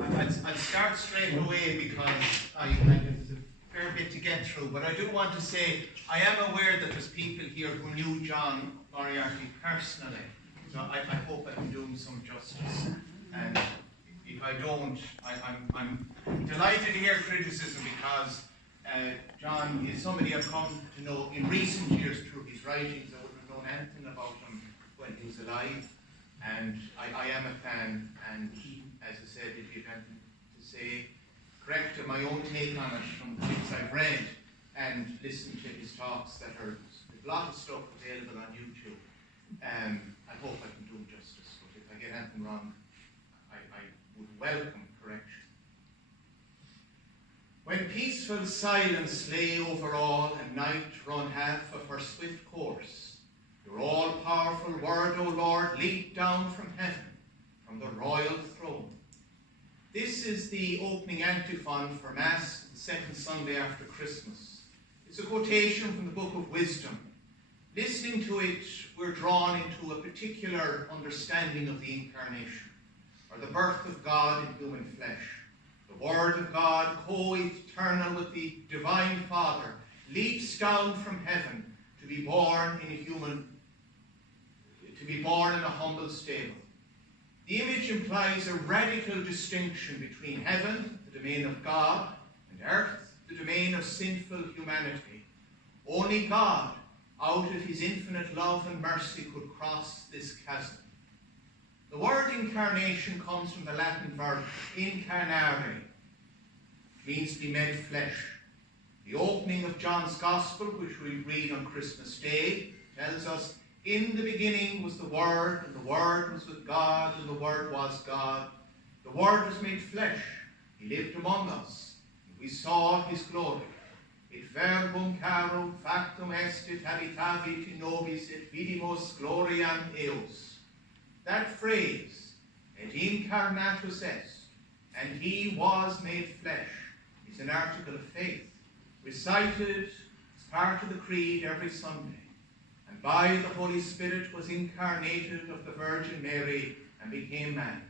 I'll start straight away because there's a fair bit to get through, but I do want to say I am aware that there's people here who knew John Moriarty personally, so I hope I can do him some justice. And if I don't, I'm delighted to hear criticism because John is somebody I've come to know in recent years through his writings. I wouldn't have known anything about him when he was alive, and I am a fan, and as I said, if you have anything to say, correct my own take on it from the things I've read and listened to his talks that are, there's a lot of stuff available on YouTube. I hope I can do him justice, but if I get anything wrong, I would welcome correction. When peaceful silence lay over all and night run half of her swift course, your all-powerful word, O Lord, leaped down from heaven, from the royal throne. This is the opening antiphon for Mass, the second Sunday after Christmas. It's a quotation from the Book of Wisdom. Listening to it, we're drawn into a particular understanding of the Incarnation, or the birth of God in human flesh. The Word of God, co-eternal with the Divine Father, leaps down from heaven to be born in a humble stable. The image implies a radical distinction between heaven, the domain of God, and earth, the domain of sinful humanity. Only God, out of his infinite love and mercy, could cross this chasm. The word incarnation comes from the Latin verb incarnare, means to be made flesh. The opening of John's Gospel, which we read on Christmas Day, tells us, in the beginning was the Word, and the Word was with God, and the Word was God. The Word was made flesh. He lived among us, and we saw his glory. Et verbum carum factum est, et habitavit in nobis, et vidimus gloriam eos. That phrase, et incarnatus est, and he was made flesh, is an article of faith, recited as part of the Creed every Sunday, and by the Holy Spirit was incarnated of the Virgin Mary and became man.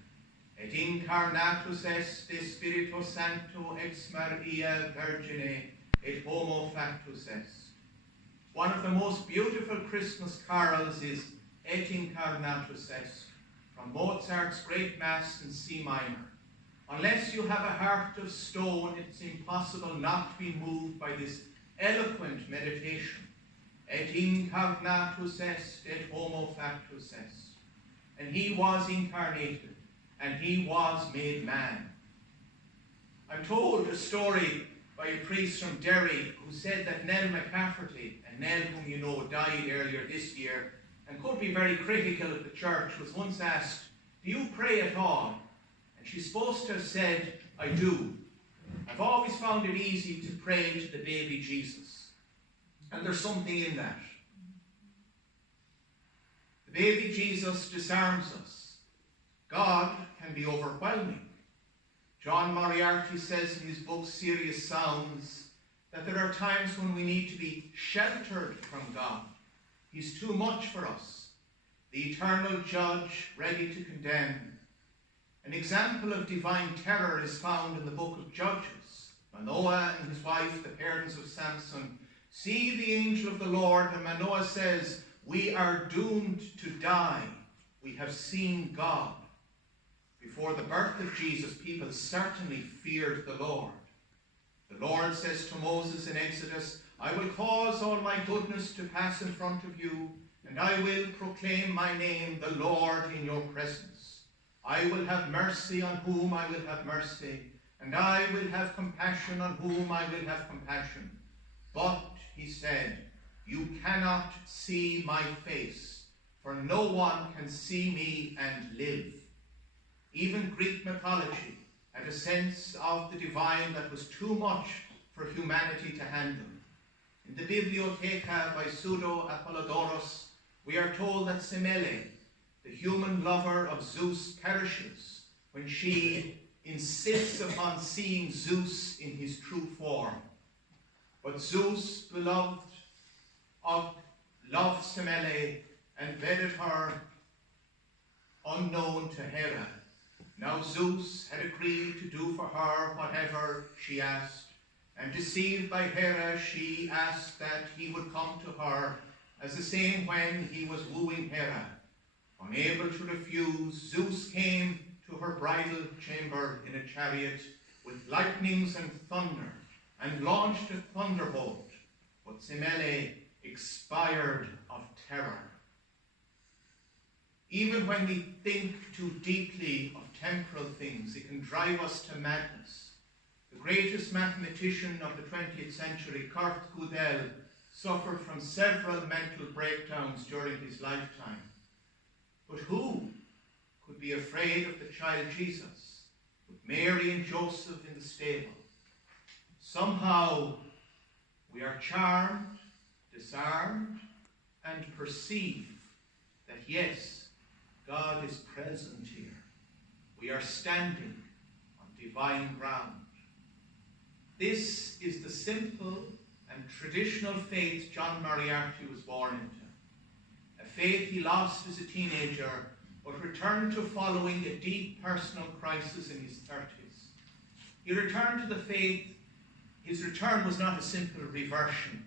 Et incarnatus est de Spiritu Sancto ex Maria Virgine, et homo factus est. One of the most beautiful Christmas carols is Et incarnatus est, from Mozart's Great Mass in C minor. Unless you have a heart of stone, it's impossible not to be moved by this eloquent meditation. Et incarnatus est, et homo factus est. And he was incarnated, and he was made man. I'm told a story by a priest from Derry who said that Nell McCafferty, and Nell, whom you know, died earlier this year, and could be very critical of the church, was once asked, do you pray at all? And she's supposed to have said, I do. I've always found it easy to pray to the baby Jesus. And there's something in that. The baby Jesus disarms us. God can be overwhelming. John Moriarty says in his book Serious Sounds that there are times when we need to be sheltered from God. He's too much for us, the eternal judge ready to condemn. An example of divine terror is found in the book of Judges. Manoah and his wife, the parents of Samson, see the angel of the Lord, and Manoah says, we are doomed to die. We have seen God. Before the birth of Jesus, people certainly feared the Lord. The Lord says to Moses in Exodus, I will cause all my goodness to pass in front of you, and I will proclaim my name, the Lord, in your presence. I will have mercy on whom I will have mercy, and I will have compassion on whom I will have compassion. But, he said, you cannot see my face, for no one can see me and live. Even Greek mythology had a sense of the divine that was too much for humanity to handle. In the Bibliotheca by Pseudo Apollodorus, we are told that Semele, the human lover of Zeus, perishes when she insists upon seeing Zeus in his true form. But Zeus, beloved loved Semele and wedded her unknown to Hera. Now Zeus had agreed to do for her whatever she asked, and deceived by Hera, she asked that he would come to her, as the same when he was wooing Hera. Unable to refuse, Zeus came to her bridal chamber in a chariot with lightnings and thunder, and launched a thunderbolt, but Semele expired of terror. Even when we think too deeply of temporal things, it can drive us to madness. The greatest mathematician of the 20th century, Kurt Gödel, suffered from several mental breakdowns during his lifetime. But who could be afraid of the child Jesus, with Mary and Joseph in the stable? Somehow we are charmed, disarmed, and perceive that yes, God is present here. We are standing on divine ground. This is the simple and traditional faith John Moriarty was born into. A faith he lost as a teenager, but returned to following a deep personal crisis in his 30s. He returned to the faith. His return was not a simple reversion.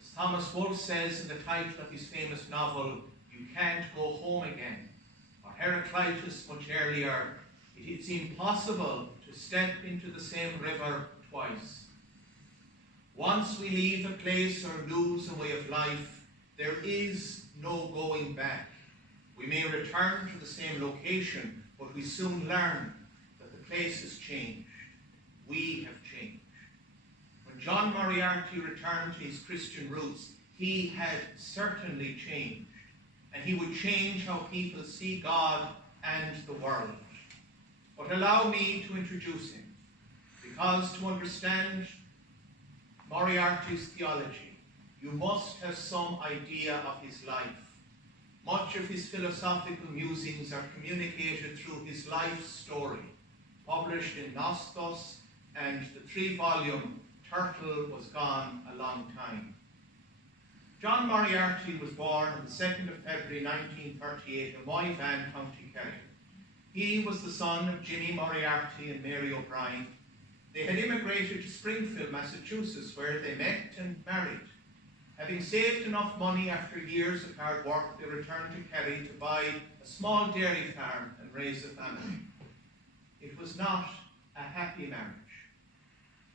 As Thomas Wolfe says in the title of his famous novel, You Can't Go Home Again, or Heraclitus much earlier, it is impossible to step into the same river twice. Once we leave a place or lose a way of life, there is no going back. We may return to the same location, but we soon learn that the place has changed. We have changed. When John Moriarty returned to his Christian roots, he had certainly changed. And he would change how people see God and the world. But allow me to introduce him, because to understand Moriarty's theology, you must have some idea of his life. Much of his philosophical musings are communicated through his life story, published in Nostos and the 3-volume Turtle Was Gone a Long Time. John Moriarty was born on the 2nd of February 1938 in Moyvan, County Kerry. He was the son of Jimmy Moriarty and Mary O'Brien. They had immigrated to Springfield, Massachusetts, where they met and married. Having saved enough money after years of hard work, they returned to Kerry to buy a small dairy farm and raise a family. It was not a happy marriage.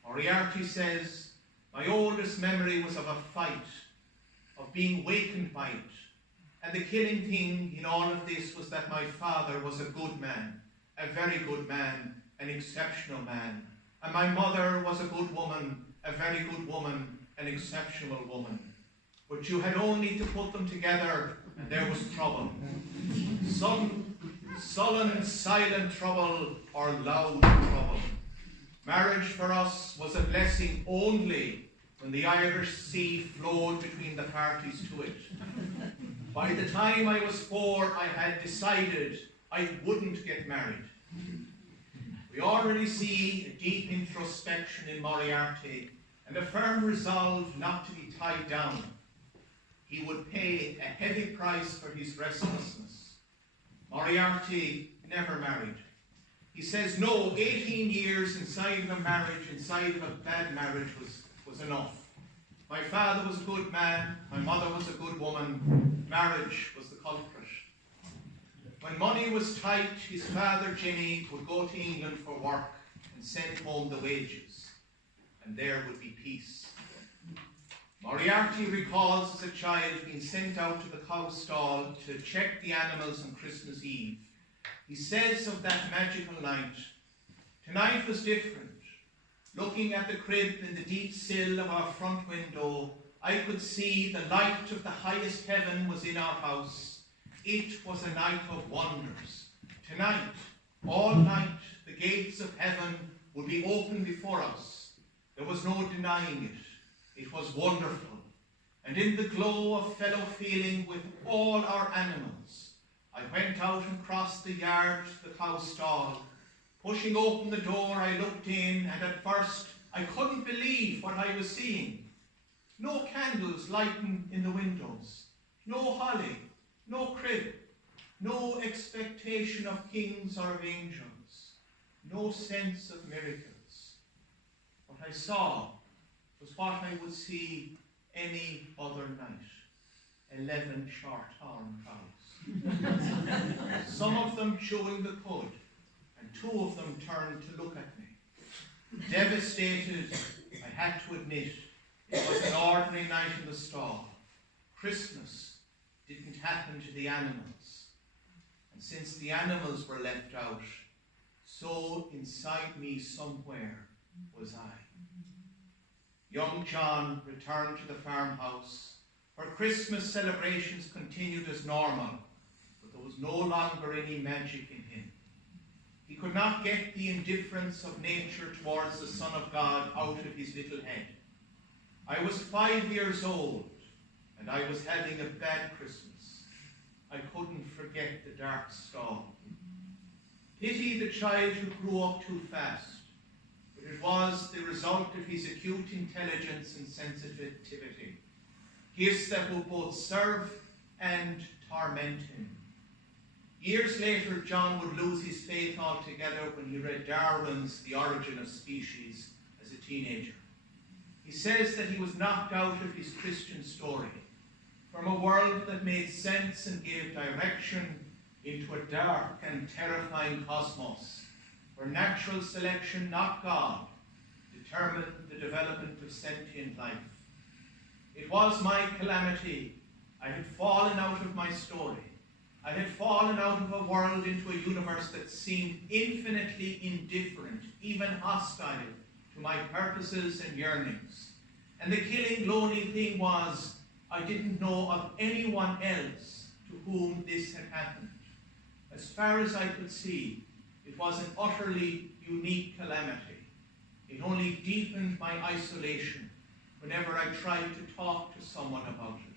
Moriarty says, "My oldest memory was of a fight, of being wakened by it. And the killing thing in all of this was that my father was a good man, a very good man, an exceptional man. And my mother was a good woman, a very good woman, an exceptional woman. But you had only to put them together and there was trouble. Some sullen, silent trouble or loud trouble. Marriage for us was a blessing only when the Irish Sea flowed between the parties to it. By the time I was 4, I had decided I wouldn't get married." We already see a deep introspection in Moriarty and a firm resolve not to be tied down. He would pay a heavy price for his restlessness. Moriarty never married. He says, no, 18 years inside of a marriage, inside of a bad marriage was enough. My father was a good man, my mother was a good woman, marriage was the culprit. When money was tight, his father, Jimmy, would go to England for work and send home the wages, and there would be peace. Moriarty recalls as a child being sent out to the cow stall to check the animals on Christmas Eve. He says of that magical night, "Tonight was different. Looking at the crib in the deep sill of our front window, I could see the light of the highest heaven was in our house. It was a night of wonders. Tonight, all night, the gates of heaven would be open before us. There was no denying it. It was wonderful. And in the glow of fellow feeling with all our animals, I went out and crossed the yard to the cow stall. Pushing open the door, I looked in, and at first I couldn't believe what I was seeing. No candles lighting in the windows, no holly, no crib, no expectation of kings or of angels, no sense of miracles. What I saw was what I would see any other night. 11 short-horn cows. Some of them chewing the cud, and 2 of them turned to look at me. Devastated, I had to admit, it was an ordinary night in the stall. Christmas didn't happen to the animals. And since the animals were left out, so inside me somewhere was I. Young John returned to the farmhouse, where Christmas celebrations continued as normal, but there was no longer any magic in him. He could not get the indifference of nature towards the Son of God out of his little head. I was 5 years old, and I was having a bad Christmas. I couldn't forget the dark stall. Pity the child who grew up too fast, but it was the result of his acute intelligence and sensitivity, gifts that will both serve and torment him. Years later, John would lose his faith altogether when he read Darwin's The Origin of Species as a teenager. He says that he was knocked out of his Christian story, from a world that made sense and gave direction, into a dark and terrifying cosmos, where natural selection, not God, determined the development of sentient life. It was my calamity. I had fallen out of my story. I had fallen out of a world into a universe that seemed infinitely indifferent, even hostile, to my purposes and yearnings. And the killing, lonely thing was, I didn't know of anyone else to whom this had happened. As far as I could see, it was an utterly unique calamity. It only deepened my isolation whenever I tried to talk to someone about it.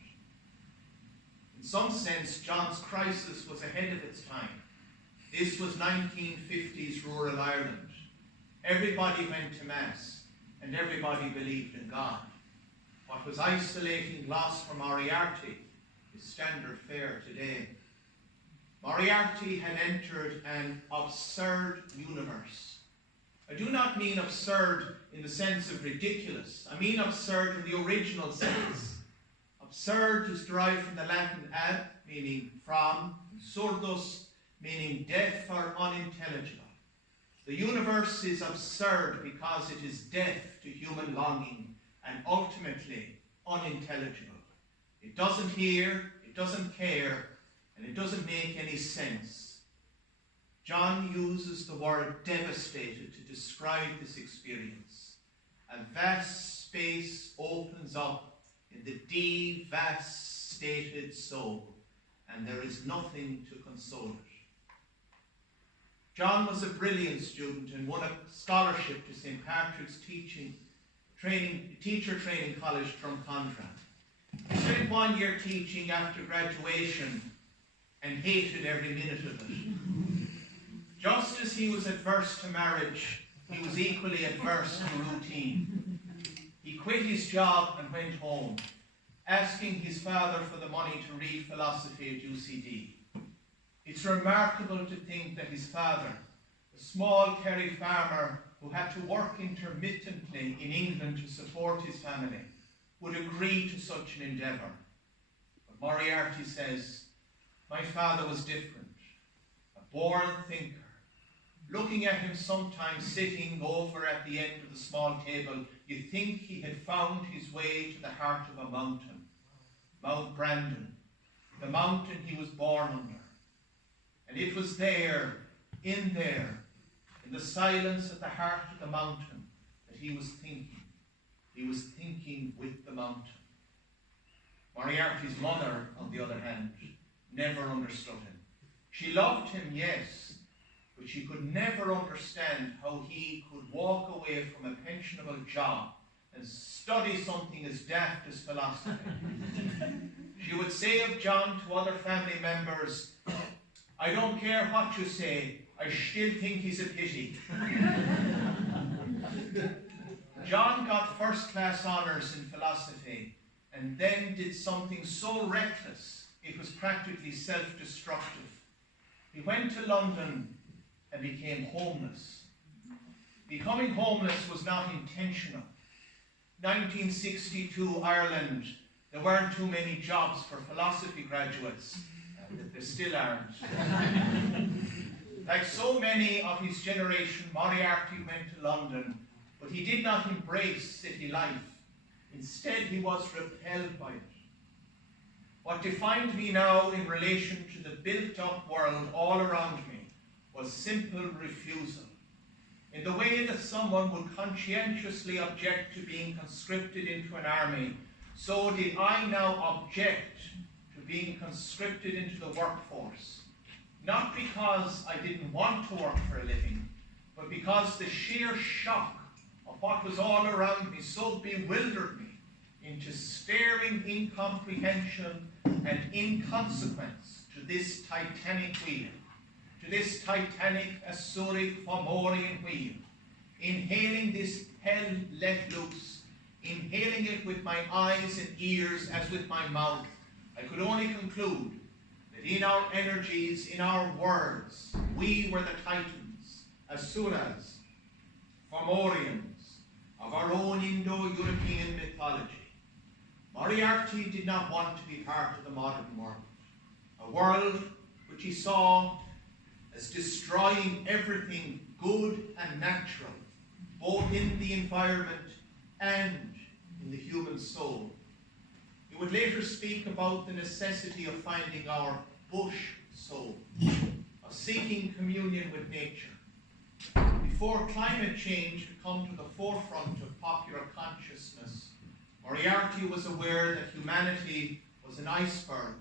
In some sense, John's crisis was ahead of its time. This was 1950s rural Ireland. Everybody went to Mass, and everybody believed in God. What was isolating loss for Moriarty is standard fare today. Moriarty had entered an absurd universe. I do not mean absurd in the sense of ridiculous. I mean absurd in the original sense. Absurd is derived from the Latin ab, meaning from, and surdus, meaning deaf or unintelligible. The universe is absurd because it is deaf to human longing and ultimately unintelligible. It doesn't hear, it doesn't care, and it doesn't make any sense. John uses the word devastated to describe this experience. A vast space opens up in the devastated soul, and there is nothing to console it. John was a brilliant student and won a scholarship to St. Patrick's Teacher Training College, Drumcondra. He spent 1 year teaching after graduation and hated every minute of it. Just as he was adverse to marriage, he was equally adverse to routine. He quit his job and went home, asking his father for the money to read philosophy at UCD. It's remarkable to think that his father, a small Kerry farmer who had to work intermittently in England to support his family, would agree to such an endeavour. But Moriarty says, my father was different, a born thinker. Looking at him sometimes sitting over at the end of the small table, you think he had found his way to the heart of a mountain, Mount Brandon, the mountain he was born under. And it was there, in the silence at the heart of the mountain, that he was thinking. He was thinking with the mountain. Moriarty's mother, on the other hand, never understood him. She loved him, yes, but she could never understand how he could walk away from a pensionable job and study something as daft as philosophy. She would say of John to other family members, I don't care what you say, I still think he's a pity. John got first-class honours in philosophy and then did something so reckless it was practically self-destructive. He went to London and became homeless. Becoming homeless was not intentional. 1962 Ireland, there weren't too many jobs for philosophy graduates. There still aren't. Like so many of his generation, Moriarty went to London, but he did not embrace city life. Instead, he was repelled by it. What defined me now in relation to the built-up world all around me was simple refusal. In the way that someone would conscientiously object to being conscripted into an army, so did I now object to being conscripted into the workforce. Not because I didn't want to work for a living, but because the sheer shock of what was all around me so bewildered me into staring incomprehension and inconsequence to this titanic wheel, to this titanic Asuric Fomorian wheel, inhaling this hell let loose, inhaling it with my eyes and ears as with my mouth. I could only conclude that in our energies, in our words, we were the titans, Asuras, Fomorians of our own Indo-European mythology. Moriarty did not want to be part of the modern world, a world which he saw as destroying everything good and natural, both in the environment and in the human soul. He would later speak about the necessity of finding our bush soul, of seeking communion with nature. Before climate change had come to the forefront of popular consciousness, Moriarty was aware that humanity was an iceberg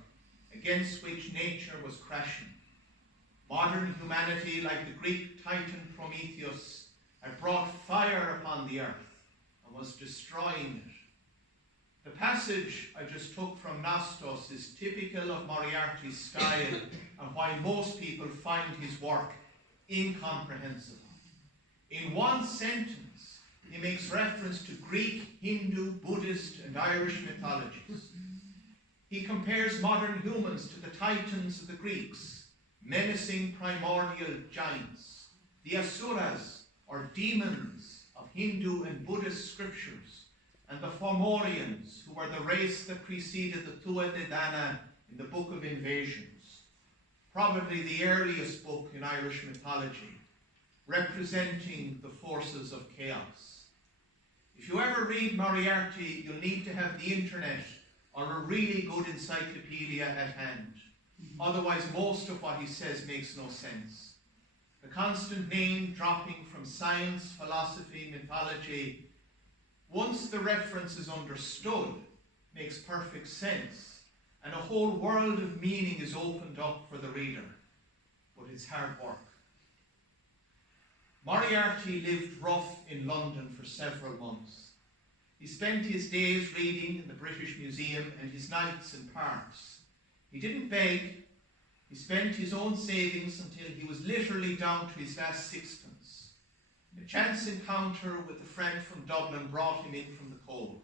against which nature was crashing. Modern humanity, like the Greek titan Prometheus, had brought fire upon the earth and was destroying it. The passage I just took from Nostos is typical of Moriarty's style and why most people find his work incomprehensible. In one sentence, he makes reference to Greek, Hindu, Buddhist, and Irish mythologies. He compares modern humans to the titans of the Greeks, menacing primordial giants, the Asuras, or demons of Hindu and Buddhist scriptures, and the Fomorians, who were the race that preceded the Tua De Danann in the Book of Invasions, probably the earliest book in Irish mythology, representing the forces of chaos. If you ever read Moriarty, you'll need to have the internet or a really good encyclopedia at hand. Otherwise, most of what he says makes no sense. The constant name dropping from science, philosophy, mythology, once the reference is understood, makes perfect sense, and a whole world of meaning is opened up for the reader. But it's hard work. Moriarty lived rough in London for several months. He spent his days reading in the British Museum and his nights in parks. He didn't beg. He spent his own savings until he was literally down to his last sixpence. A chance encounter with a friend from Dublin brought him in from the cold.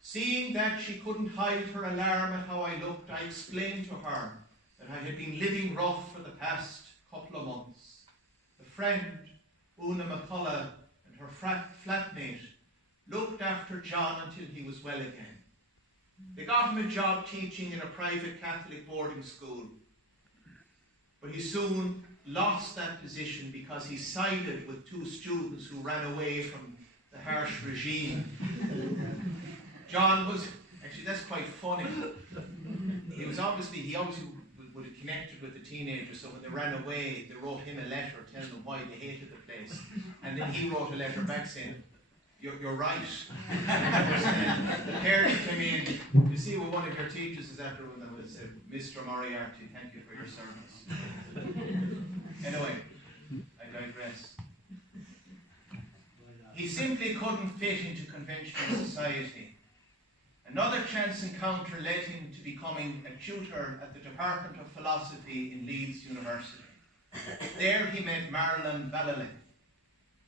Seeing that she couldn't hide her alarm at how I looked, I explained to her that I had been living rough for the past couple of months. The friend, Una McCullough, and her flatmate looked after John until he was well again. They got him a job teaching in a private Catholic boarding school, but he soon lost that position because he sided with two students who ran away from the harsh regime. John was, actually that's quite funny, he obviously would have connected with the teenagers, so when they ran away, they wrote him a letter telling them why they hated the place. And then he wrote a letter back saying, you're right. The parents came in, you see what one of your teachers is after when they would have said, Mr. Moriarty, thank you for your service. Anyway, I digress. He simply couldn't fit into conventional society. Another chance encounter led him to becoming a tutor at the Department of Philosophy in Leeds University. There he met Marilyn Vallaley.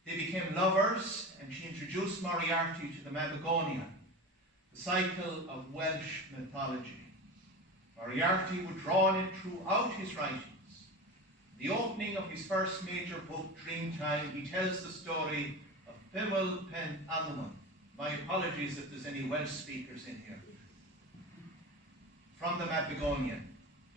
They became lovers, and she introduced Moriarty to the Mabinogion, the cycle of Welsh mythology. Moriarty would draw on it throughout his writings, In the opening of his first major book, Dreamtime, he tells the story of Whelan pen Alman. My apologies if there's any Welsh speakers in here. From the Mabygonian.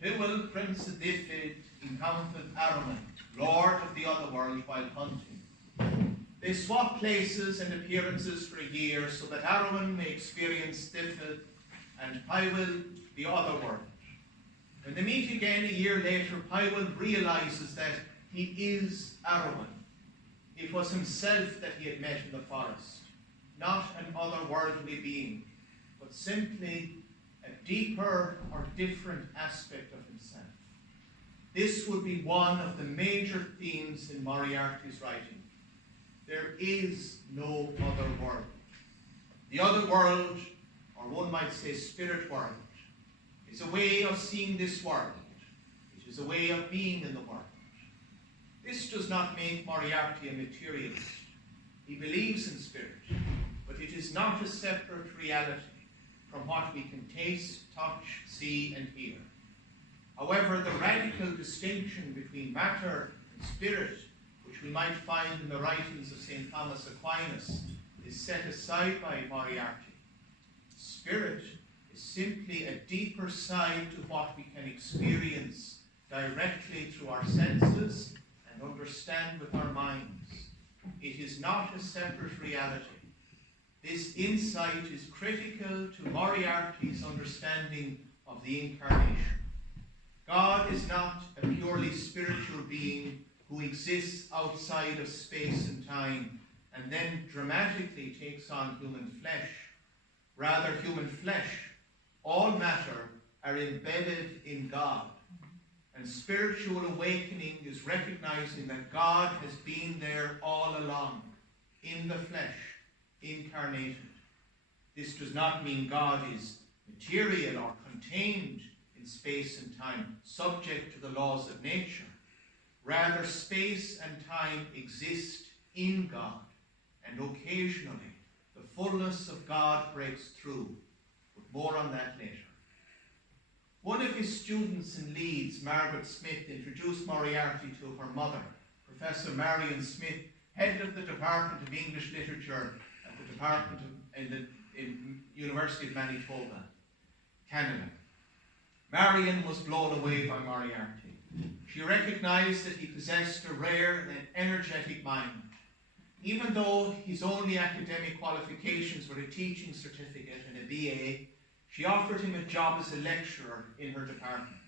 Whelan, Prince of Dyfed, encountered Araman, lord of the otherworld, while hunting. They swap places and appearances for a year so that Araman may experience Dyfed and Pywel the otherworld. When they meet again a year later, Pywel realizes that he is Araman. It was himself that he had met in the forest, not an otherworldly being, but simply a deeper or different aspect of himself. This would be one of the major themes in Moriarty's writing. There is no other world. The other world, or one might say spirit world, is a way of seeing this world. It is a way of being in the world. This does not make Moriarty a materialist. He believes in spirit, but it is not a separate reality from what we can taste, touch, see, and hear. However, the radical distinction between matter and spirit, which we might find in the writings of St. Thomas Aquinas, is set aside by Moriarty. Spirit is simply a deeper side to what we can experience directly through our senses and understand with our minds. It is not a separate reality. This insight is critical to Moriarty's understanding of the Incarnation. God is not a purely spiritual being who exists outside of space and time and then dramatically takes on human flesh. Rather, human flesh, all matter, are embedded in God. And spiritual awakening is recognizing that God has been there all along, in the flesh, incarnated. This does not mean God is material or contained in space and time, subject to the laws of nature. Rather, space and time exist in God, and occasionally the fullness of God breaks through. But more on that later. One of his students in Leeds, Margaret Smith, introduced Moriarty to her mother, Professor Marion Smith, head of the Department of English Literature at the Department in University of Manitoba, Canada. Marion was blown away by Moriarty. She recognized that he possessed a rare and energetic mind. Even though his only academic qualifications were a teaching certificate and a BA, she offered him a job as a lecturer in her department.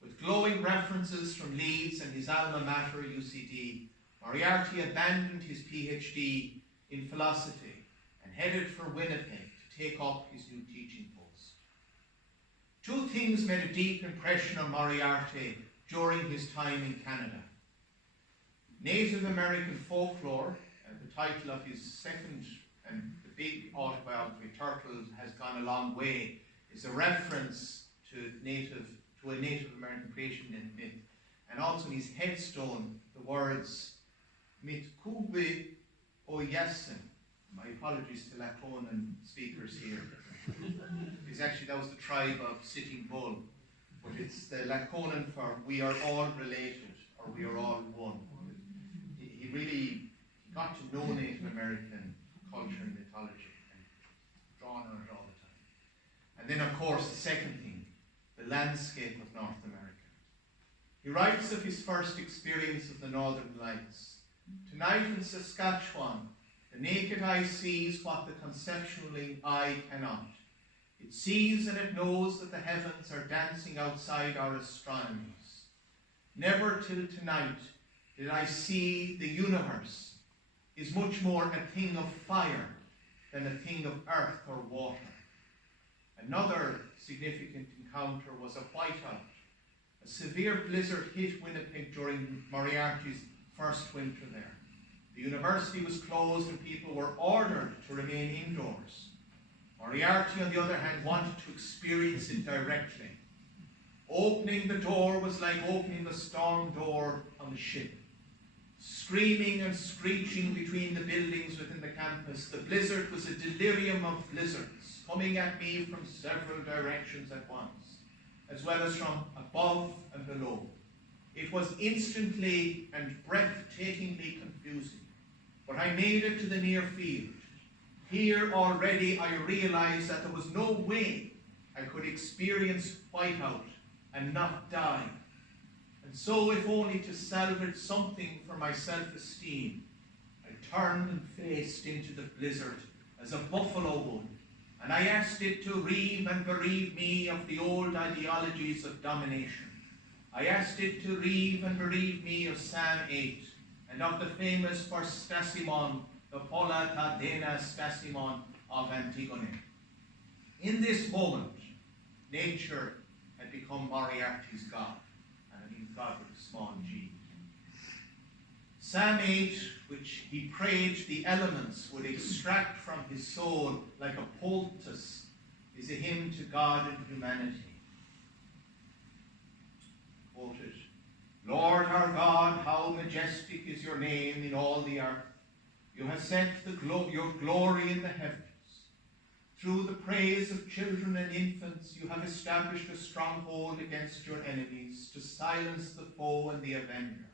With glowing references from Leeds and his alma mater, UCD, Moriarty abandoned his PhD in philosophy and headed for Winnipeg to take up his new teaching post. Two things made a deep impression on Moriarty during his time in Canada. Native American folklore, the title of his second and the big autobiography, Turtle Has Gone a Long Way, is a reference to a Native American creation myth. And also in his headstone, the words, Mit Kube Oyasin. My apologies to Laconan speakers here. Because actually that was the tribe of Sitting Bull. But it's the Laconan for we are all related, or we are all one. He really got to know Native American culture and mythology and drawn on it all the time. And then, of course, the second thing, the landscape of North America. He writes of his first experience of the Northern Lights. Tonight in Saskatchewan, the naked eye sees what the conceptual eye cannot. It sees and it knows that the heavens are dancing outside our astronomies. Never till tonight did I see the universe is much more a thing of fire than a thing of earth or water. Another significant encounter was a whiteout. A severe blizzard hit Winnipeg during Moriarty's first winter there. The university was closed and people were ordered to remain indoors. Moriarty, on the other hand, wanted to experience it directly. Opening the door was like opening the storm door on a ship. Screaming and screeching between the buildings within the campus, the blizzard was a delirium of blizzards coming at me from several directions at once, as well as from above and below. It was instantly and breathtakingly confusing, but I made it to the near field. Here already I realized that there was no way I could experience whiteout and not die. And so, if only to salvage something for my self-esteem, I turned and faced into the blizzard as a buffalo would, and I asked it to reave and bereave me of the old ideologies of domination. I asked it to reave and bereave me of Psalm 8 and of the famous first Stasimon, the Pola ta Dena Stasimon of Antigone. In this moment, nature had become Moriarty's God, and I mean God with a small g. Psalm 8, which he prayed the elements would extract from his soul like a poultice, is a hymn to God and humanity. Quoted, Lord our God, how majestic is your name in all the earth. You have set your glory in the heavens. Through the praise of children and infants, you have established a stronghold against your enemies, to silence the foe and the avenger.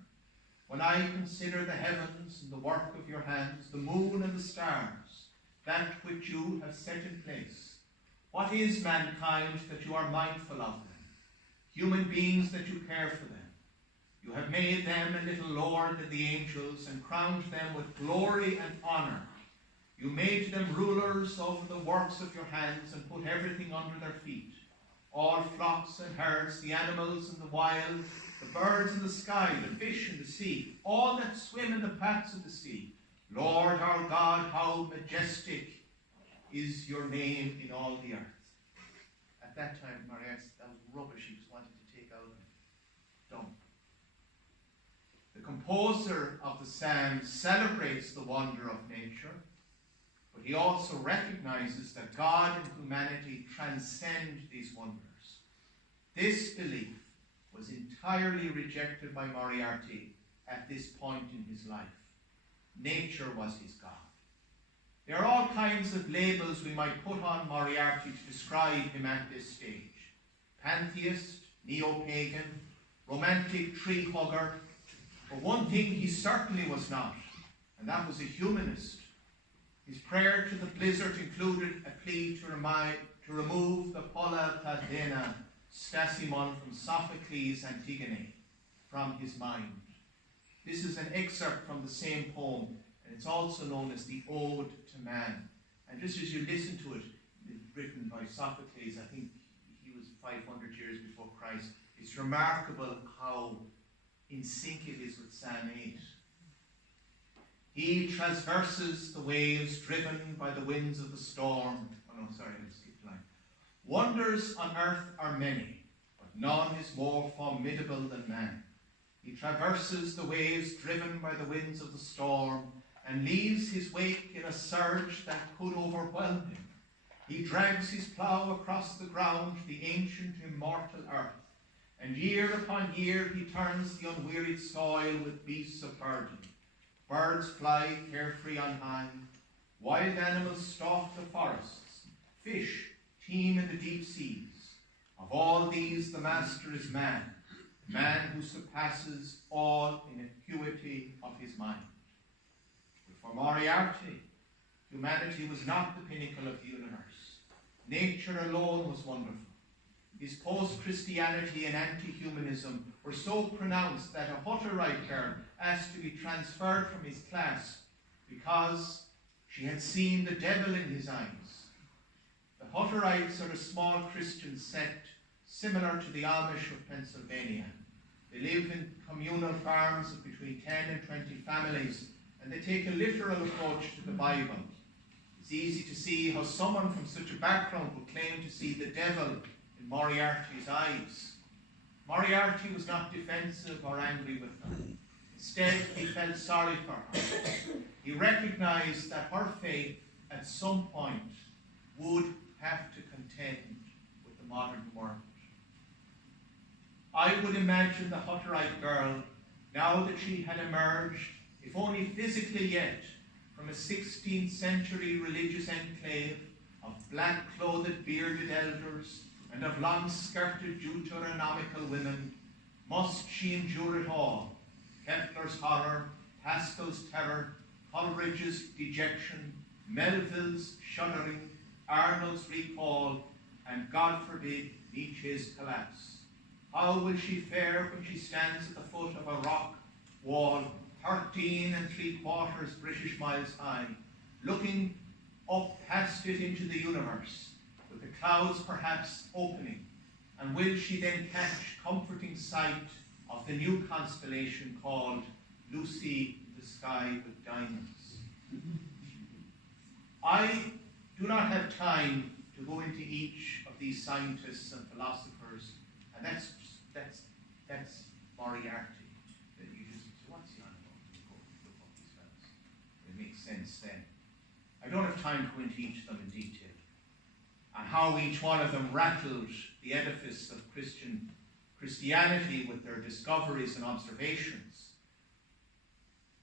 When I consider the heavens and the work of your hands, the moon and the stars, that which you have set in place, what is mankind that you are mindful of them? Human beings that you care for them. You have made them a little lower than the angels and crowned them with glory and honor. You made them rulers over the works of your hands and put everything under their feet. All flocks and herds, the animals and the wild, the birds in the sky, the fish in the sea, all that swim in the paths of the sea. Lord our God, how majestic is your name in all the earth. At that time, Moriarty said that was rubbish he just wanted to take out of him. Dumb. The composer of the psalm celebrates the wonder of nature, but he also recognizes that God and humanity transcend these wonders. This belief was entirely rejected by Moriarty at this point in his life. Nature was his God. There are all kinds of labels we might put on Moriarty to describe him at this stage. Pantheist, neo-pagan, romantic tree-hugger. But one thing he certainly was not, and that was a humanist. His prayer to the blizzard included a plea to remove the Pola ta Dena Stasimon from Sophocles' Antigone from his mind. This is an excerpt from the same poem, and it's also known as the Ode to Man. And just as you listen to it, it's written by Sophocles, I think he was 500 years before Christ. It's remarkable how in sync it is with Psalm 8. He traverses the waves driven by the winds of the storm. Oh no, sorry, I skipped a line. Wonders on earth are many, but none is more formidable than man. He traverses the waves driven by the winds of the storm and leaves his wake in a surge that could overwhelm him. He drags his plough across the ground, the ancient immortal earth, and year upon year he turns the unwearied soil with beasts of burden. Birds fly carefree on high, wild animals stalk the forests, fish teem in the deep seas. Of all these the master is man, man who surpasses all in acuity of his mind. But for Moriarty, humanity was not the pinnacle of the universe. Nature alone was wonderful. His post-Christianity and anti-humanism were so pronounced that a Hutterite girl asked to be transferred from his class because she had seen the devil in his eyes. The Hutterites are a small Christian sect similar to the Amish of Pennsylvania. They live in communal farms of between 10 and 20 families, and they take a literal approach to the Bible. It's easy to see how someone from such a background would claim to see the devil in Moriarty's eyes. Moriarty was not defensive or angry with her. Instead, he felt sorry for her. He recognized that her faith at some point would have to contend with the modern world. I would imagine the Hutterite girl, now that she had emerged, if only physically yet, from a 16th century religious enclave of black-clothed bearded elders and of long-skirted Deuteronomical women, Must she endure it all? Kepler's horror, Pascal's terror, Coleridge's dejection, Melville's shuddering, Arnold's recall, and, God forbid, Nietzsche's collapse. How will she fare when she stands at the foot of a rock wall 13 3/4 British miles high, looking up past it into the universe, with the clouds perhaps opening, and will she then catch comforting sight of the new constellation called Lucy in the Sky with Diamonds? I do not have time to go into each of these scientists and philosophers, and that's Moriarty. That you just, so what's he on about? Look up these fellows. It makes sense then. I don't have time to go into each of them in detail, and how each one of them rattled the edifice of Christianity with their discoveries and observations.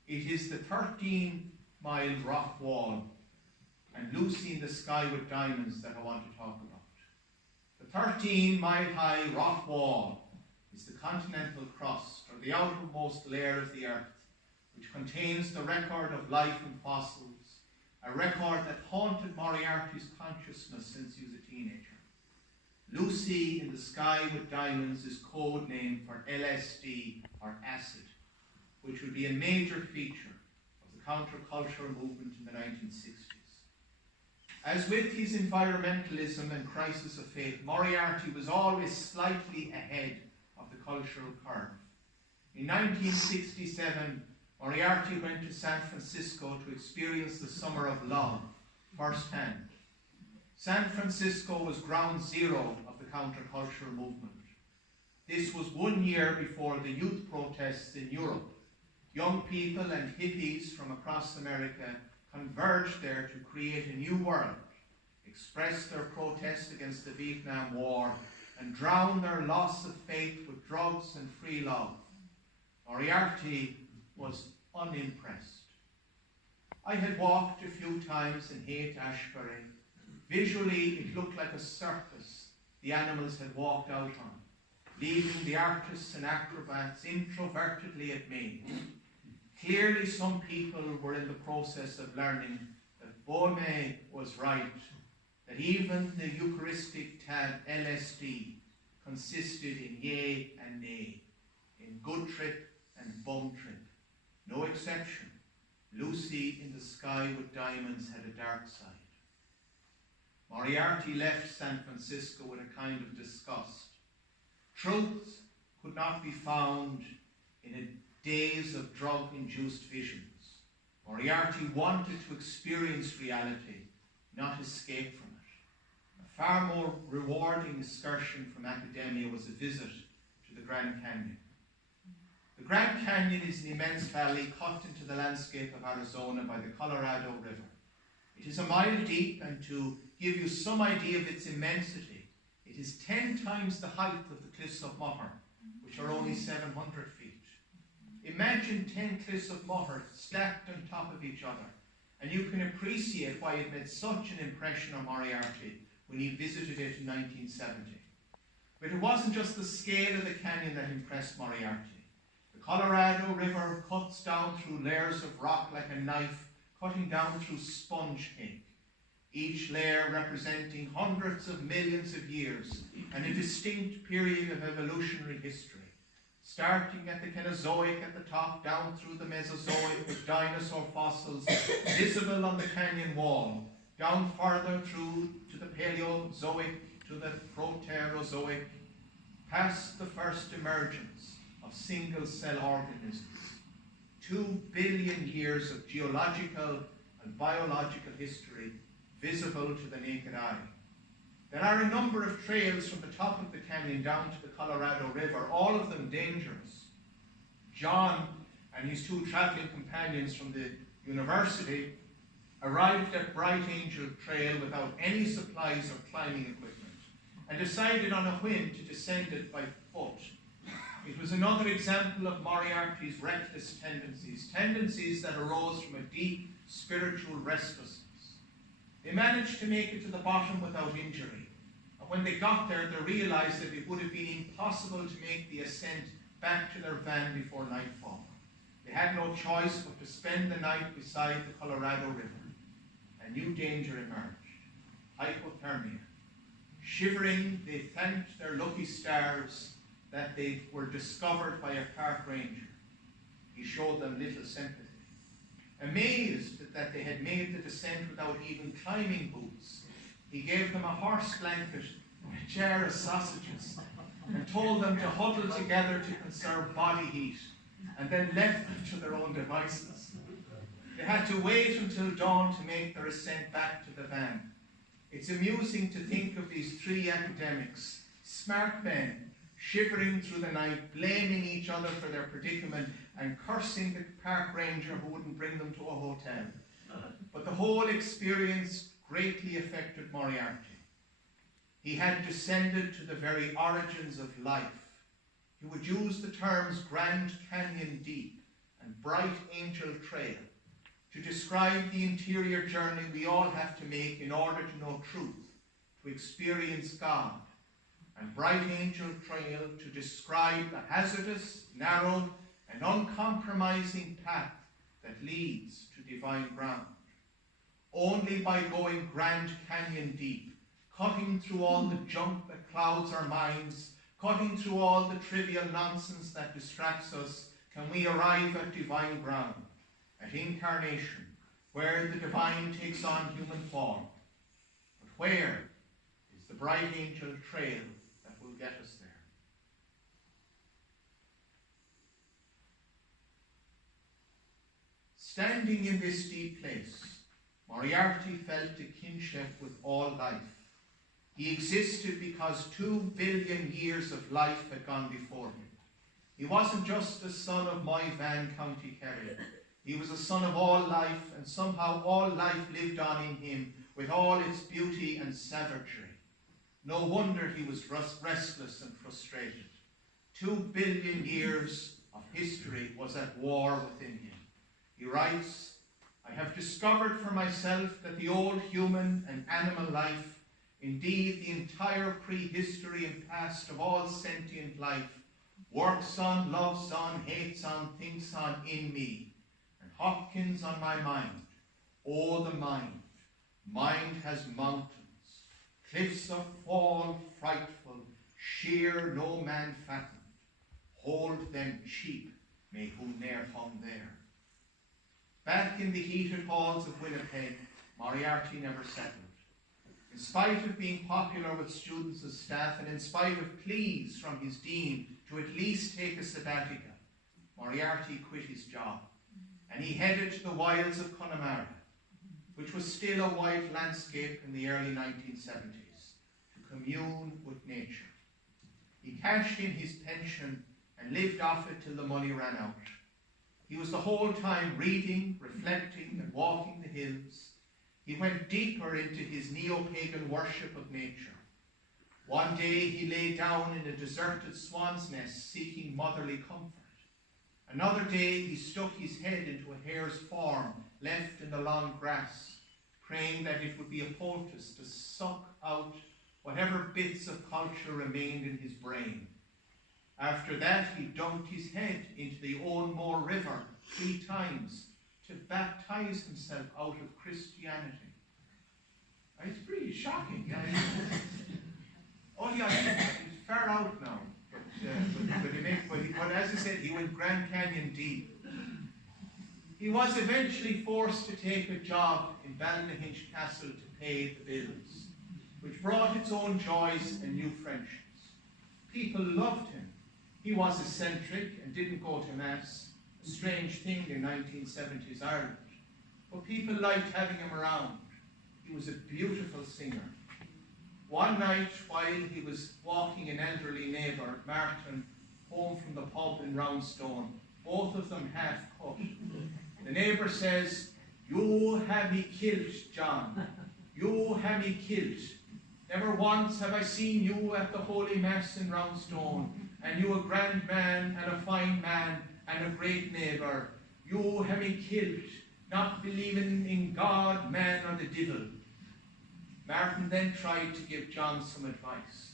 It is the 13-mile rock wall and Lucy in the Sky with Diamonds that I want to talk about. The 13-mile-high rock wall is the continental crust, or the outermost layer of the earth, which contains the record of life and fossils, a record that haunted Moriarty's consciousness since he was a teenager. Lucy in the Sky with Diamonds is code name for LSD, or acid, which would be a major feature of the countercultural movement in the 1960s. As with his environmentalism and crisis of faith, Moriarty was always slightly ahead of the cultural curve. In 1967, Moriarty went to San Francisco to experience the summer of love firsthand. San Francisco was ground zero of the countercultural movement. This was 1 year before the youth protests in Europe. Young people and hippies from across America converged there to create a new world, express their protest against the Vietnam War, and drown their loss of faith with drugs and free love. Moriarty was unimpressed. I had walked a few times in Haight-Ashbury. Visually, it looked like a circus the animals had walked out on, leaving the artists and acrobats introvertedly at bay. Clearly, some people were in the process of learning that Baume was right, that even the Eucharistic tab LSD consisted in yea and nay, in good trip and bum trip. No exception. Lucy in the Sky with Diamonds had a dark side. Moriarty left San Francisco with a kind of disgust. Truth could not be found in a days of drug-induced visions. Moriarty wanted to experience reality, not escape from it. A far more rewarding excursion from academia was a visit to the Grand Canyon. The Grand Canyon is an immense valley cut into the landscape of Arizona by the Colorado River. It is a mile deep, and to give you some idea of its immensity, it is 10 times the height of the Cliffs of Moher, which are only 700 feet. Imagine 10 Cliffs of Moher stacked on top of each other, and you can appreciate why it made such an impression on Moriarty when he visited it in 1970. But it wasn't just the scale of the canyon that impressed Moriarty. The Colorado River cuts down through layers of rock like a knife, cutting down through sponge cake, each layer representing hundreds of millions of years and a distinct period of evolutionary history, starting at the Cenozoic at the top, down through the Mesozoic with dinosaur fossils visible on the canyon wall, down further through to the Paleozoic, to the Proterozoic, past the first emergence of single-cell organisms. 2 billion years of geological and biological history visible to the naked eye. There are a number of trails from the top of the canyon down to the Colorado River, all of them dangerous. John and his 2 traveling companions from the university arrived at Bright Angel Trail without any supplies or climbing equipment and decided on a whim to descend it by foot. It was another example of Moriarty's reckless tendencies that arose from a deep spiritual restlessness. They managed to make it to the bottom without injury, and when they got there, they realized that it would have been impossible to make the ascent back to their van before nightfall. They had no choice but to spend the night beside the Colorado River. A new danger emerged: hypothermia. Shivering, they thanked their lucky stars that they were discovered by a park ranger. He showed them little sympathy. Amazed that they had made the descent without even climbing boots, he gave them a horse blanket and a jar of sausages and told them to huddle together to conserve body heat, and then left them to their own devices. They had to wait until dawn to make their ascent back to the van. It's amusing to think of these three academics, smart men, shivering through the night, blaming each other for their predicament and cursing the park ranger who wouldn't bring them to a hotel. But the whole experience greatly affected Moriarty. He had descended to the very origins of life. He would use the terms Grand Canyon Deep and Bright Angel Trail to describe the interior journey we all have to make in order to know truth, to experience God, and Bright Angel Trail to describe the hazardous, narrow, and uncompromising path that leads to divine ground. Only by going Grand Canyon Deep, cutting through all the junk that clouds our minds, cutting through all the trivial nonsense that distracts us, can we arrive at divine ground, at incarnation, where the divine takes on human form. But where is the Bright Angel Trail that will get us there? Standing in this deep place, Moriarty felt a kinship with all life. He existed because 2 billion years of life had gone before him. He wasn't just the son of my van, County Kerry. He was a son of all life, and somehow all life lived on in him with all its beauty and savagery. No wonder he was restless and frustrated. 2 billion years of history was at war within him. He writes, "I have discovered for myself that the old human and animal life, indeed the entire prehistory and past of all sentient life, works on, loves on, hates on, thinks on in me, and Hopkins on my mind. Oh, the mind! Mind has mountains, cliffs of fall frightful, sheer no man fathomed. Hold them cheap, may who ne'er hung there." Back in the heated halls of Winnipeg, Moriarty never settled. In spite of being popular with students and staff, and in spite of pleas from his dean to at least take a sabbatical, Moriarty quit his job, and he headed to the wilds of Connemara, which was still a wild landscape in the early 1970s, to commune with nature. He cashed in his pension and lived off it till the money ran out. He was the whole time reading, reflecting, and walking the hills. He went deeper into his neo-pagan worship of nature. One day he lay down in a deserted swan's nest seeking motherly comfort. Another day he stuck his head into a hare's form left in the long grass, praying that it would be a poultice to suck out whatever bits of culture remained in his brain. After that, he dunked his head into the Owenmore River 3 times to baptize himself out of Christianity. It's pretty shocking. He's far out now. But as I said, he went Grand Canyon deep. He was eventually forced to take a job in Ballynahinch Castle to pay the bills, which brought its own joys and new friendships. People loved him. He was eccentric and didn't go to Mass, a strange thing in 1970s Ireland. But people liked having him around. He was a beautiful singer. One night, while he was walking an elderly neighbour, Martin, home from the pub in Roundstone, both of them half cut, the neighbour says, "You have me killed, John. You have me killed. Never once have I seen you at the Holy Mass in Roundstone, and you a grand man and a fine man and a great neighbour. You have me killed, not believing in God, man, or the devil." Martin then tried to give John some advice.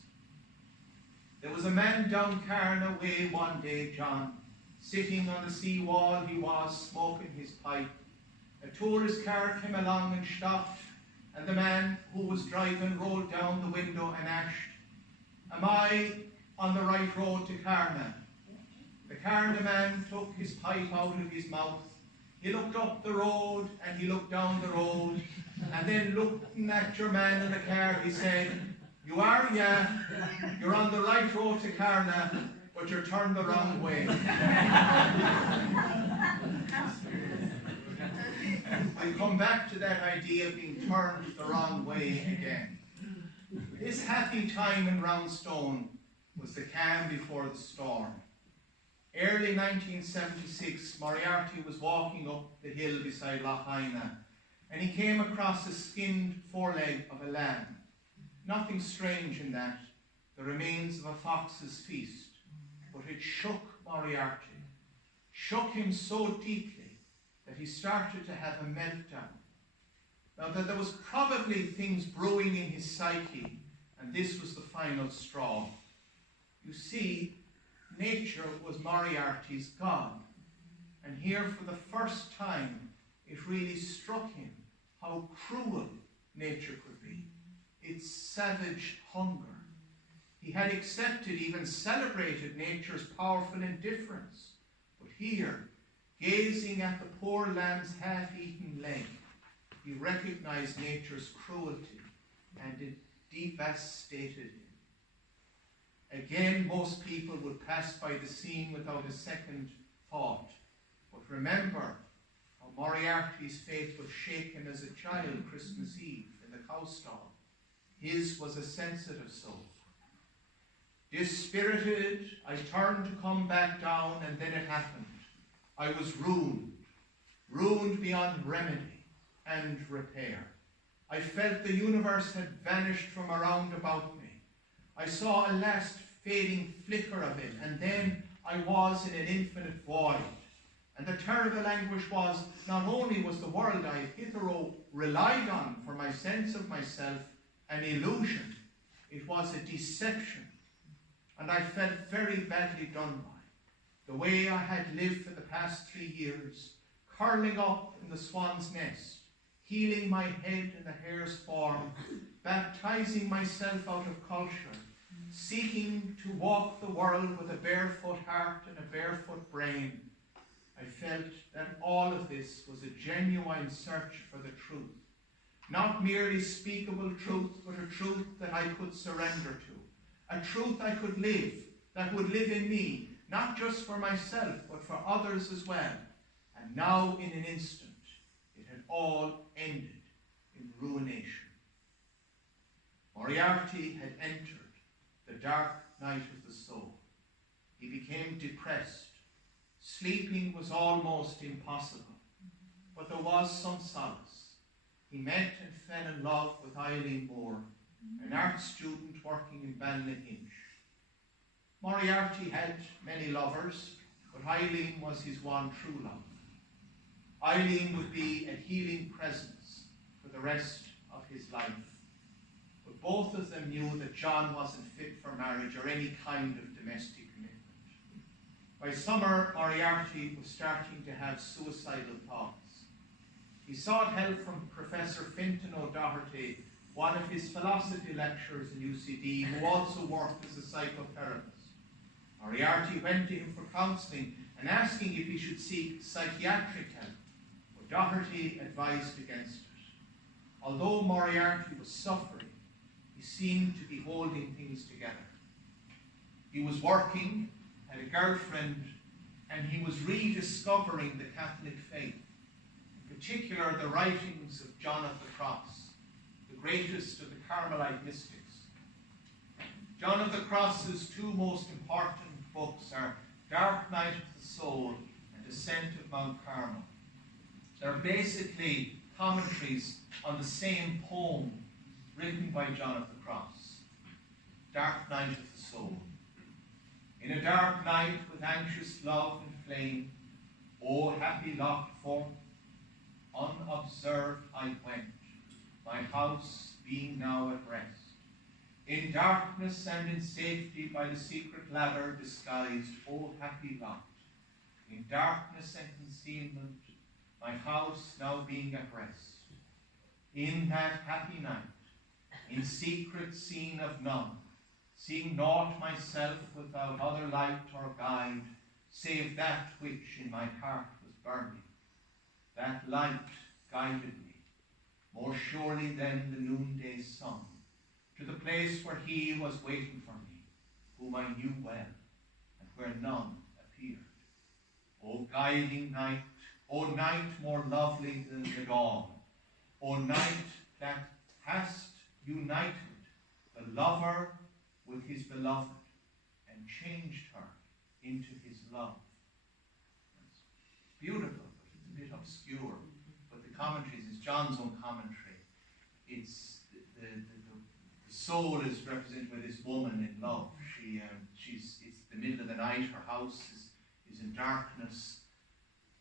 There was a man down Carna way one day, John, sitting on the sea wall he was, smoking his pipe. A tourist car came along and stopped, and the man who was driving rolled down the window and asked, "Am I on the right road to Carna?" The Carna man took his pipe out of his mouth. He looked up the road and he looked down the road, and then looking at your man in the car, he said, "You are, yeah, you're on the right road to Carna, but you're turned the wrong way." We'll come back to that idea of being turned the wrong way again. This happy time in Roundstone was the calm before the storm. Early 1976, Moriarty was walking up the hill beside Lough Hyna, and he came across a skinned foreleg of a lamb. Nothing strange in that, the remains of a fox's feast, but it shook Moriarty, shook him so deeply that he started to have a meltdown. Now, that there was probably things brewing in his psyche, and this was the final straw. You see, nature was Moriarty's God, and here for the first time it really struck him how cruel nature could be, its savage hunger. He had accepted, even celebrated nature's powerful indifference, but here, gazing at the poor lamb's half-eaten leg, he recognized nature's cruelty, and it devastated him. Again, most people would pass by the scene without a second thought. But remember how Moriarty's fate was shaken as a child Christmas Eve in the cow stall. His was a sensitive soul. Dispirited, I turned to come back down, and then it happened. I was ruined beyond remedy and repair. I felt the universe had vanished from around about me. I saw a last fading flicker of it, and then I was in an infinite void. And the terrible anguish was, not only was the world I hitherto relied on for my sense of myself an illusion, it was a deception. And I felt very badly done by. The way I had lived for the past 3 years, curling up in the swan's nest, healing my head in the hare's form, baptizing myself out of culture, seeking to walk the world with a barefoot heart and a barefoot brain. I felt that all of this was a genuine search for the truth. Not merely speakable truth, but a truth that I could surrender to. A truth I could live, that would live in me, not just for myself, but for others as well. And now, in an instant, it had all ended in ruination. Moriarty had entered the dark night of the soul. He became depressed. Sleeping was almost impossible. But there was some solace. He met and fell in love with Eileen Moore, an art student working in Ballynahinch. Moriarty had many lovers, but Eileen was his one true love. Eileen would be a healing presence for the rest of his life. But both of them knew that John wasn't fit for marriage or any kind of domestic commitment. By summer, Moriarty was starting to have suicidal thoughts. He sought help from Professor Fintan O'Doherty, one of his philosophy lecturers in UCD, who also worked as a psychotherapist. Moriarty went to him for counselling and asking if he should seek psychiatric help. O'Doherty advised against it. Although Moriarty was suffering, he seemed to be holding things together. He was working, had a girlfriend, and he was rediscovering the Catholic faith, in particular the writings of John of the Cross, the greatest of the Carmelite mystics. John of the Cross's two most important books are Dark Night of the Soul and Ascent of Mount Carmel. They're basically commentaries on the same poem written by John of the Cross, Dark Night of the Soul. In a dark night with anxious love and flame, O happy lot forth, unobserved I went, my house being now at rest. In darkness and in safety by the secret ladder disguised, O happy lot. In darkness and concealment, my house now being at rest. In that happy night, in secret seen of none, seeing naught myself without other light or guide, save that which in my heart was burning. That light guided me, more surely than the noonday sun, to the place where he was waiting for me, whom I knew well, and where none appeared. O guiding night, O night more lovely than the dawn, O night that hast united the lover with his beloved, and changed her into his love. It's beautiful, but it's a bit obscure. But the commentaries, it's John's own commentary. It's the soul is represented by this woman in love. It's the middle of the night. Her house is in darkness.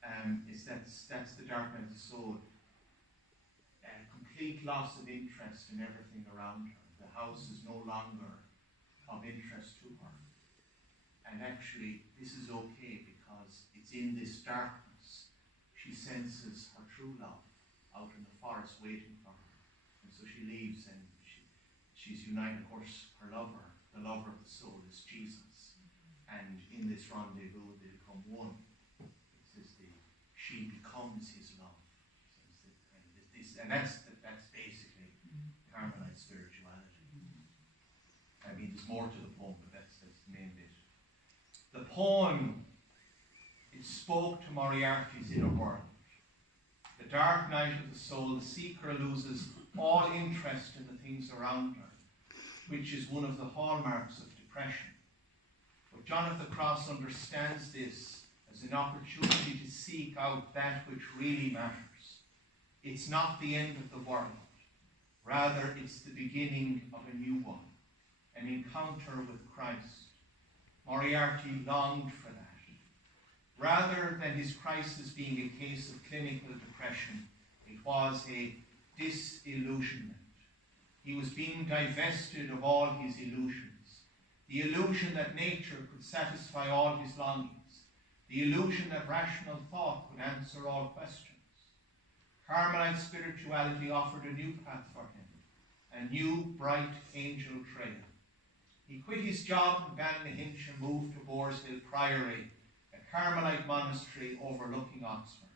That's the dark night of the soul. Complete loss of interest in everything around her. The house is no longer of interest to her. And actually, this is okay because it's in this darkness she senses her true love out in the forest waiting for her. And so she leaves and she's united. Of course, her lover, the lover of the soul, is Jesus. And in this rendezvous, they become one. It says she becomes his love. And that's basically Carmelite spirituality. I mean, there's more to the poem, but that's the main bit. The poem, it spoke to Moriarty's inner world. The dark night of the soul, the seeker loses all interest in the things around her, which is one of the hallmarks of depression. But John of the Cross understands this as an opportunity to seek out that which really matters. It's not the end of the world. Rather, it's the beginning of a new one, an encounter with Christ. Moriarty longed for that. Rather than his crisis being a case of clinical depression, it was a disillusionment. He was being divested of all his illusions. The illusion that nature could satisfy all his longings. The illusion that rational thought could answer all questions. Carmelite spirituality offered a new path for him, a new bright angel trail. He quit his job in Ballynahinch and moved to Boarshill Priory, a Carmelite monastery overlooking Oxford.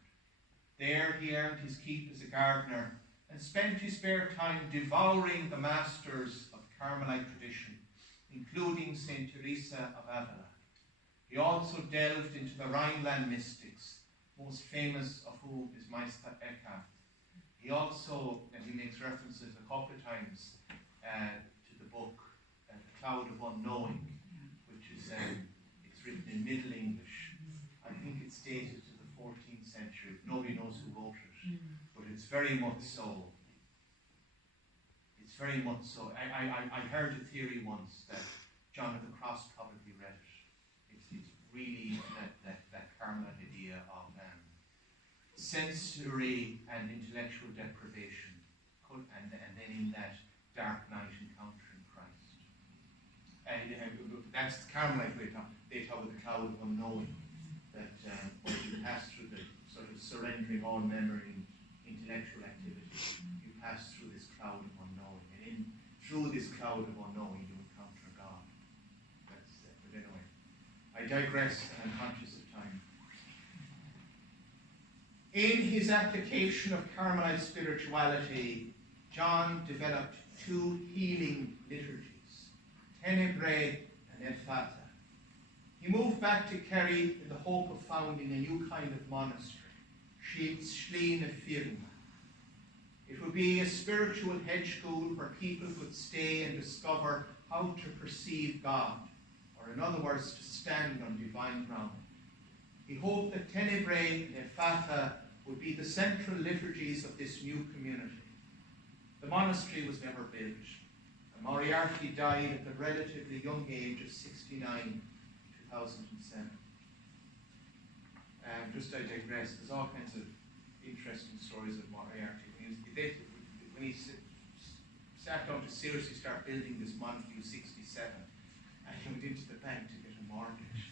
There he earned his keep as a gardener and spent his spare time devouring the masters of Carmelite tradition, including St. Teresa of Avila. He also delved into the Rhineland mystics, most famous of whom is Meister Eckhart. He also, and he makes references a couple of times to the book, The Cloud of Unknowing, which is, it's written in Middle English. I think it's dated to the 14th century. Nobody knows who wrote it, but it's very much so. It's very much so. I heard a theory once that John of the Cross probably read it. It's really that Carmelite idea of sensory and intellectual deprivation, and then in that dark night encounter in Christ. That's the Carmelite way they talk with the cloud of unknowing, that when you pass through the sort of surrendering all memory and intellectual activity, you pass through this cloud of unknowing, and through this cloud of unknowing you encounter God. But anyway, I digress, and I'm conscious of time. In his application of Carmelite spirituality, John developed two healing liturgies, Tenebrae and Ephatha. He moved back to Kerry in the hope of founding a new kind of monastery, Shlín of Firma. It would be a spiritual hedge school where people could stay and discover how to perceive God, or in other words, to stand on divine ground. He hoped that Tenebrae and Ephatha would be the central liturgies of this new community. The monastery was never built, and Moriarty died at the relatively young age of 69 in 2007. Just I digress, there's all kinds of interesting stories of Moriarty. When he sat down to seriously start building this Montague 67. And he went into the bank to get a mortgage.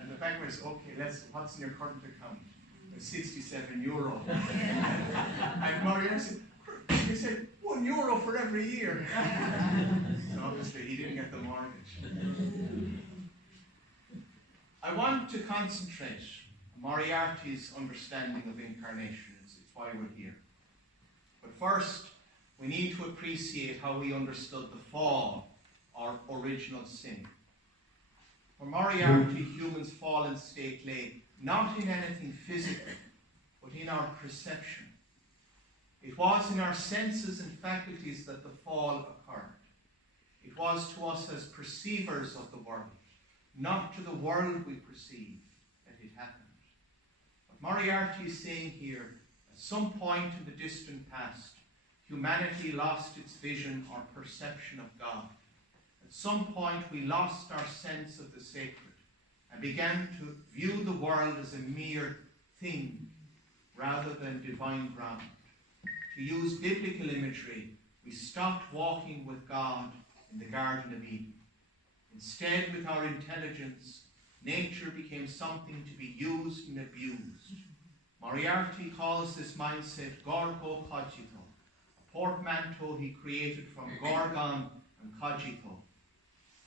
And the banker said, okay, what's in your current account? There's €67. And Moriarty said, he said, €1 for every year. So obviously he didn't get the mortgage. I want to concentrate on Moriarty's understanding of incarnation. It's why we're here. But first, we need to appreciate how he understood the fall, or original sin. For Moriarty, humans' fallen state lay not in anything physical, but in our perception. It was in our senses and faculties that the fall occurred. It was to us as perceivers of the world, not to the world we perceive, that it happened. But Moriarty is saying here, at some point in the distant past, humanity lost its vision or perception of God. At some point we lost our sense of the sacred and began to view the world as a mere thing rather than divine ground. To use biblical imagery, we stopped walking with God in the Garden of Eden. Instead, with our intelligence, nature became something to be used and abused. Moriarty calls this mindset gorgo cogito, a portmanteau he created from gorgon and cogito.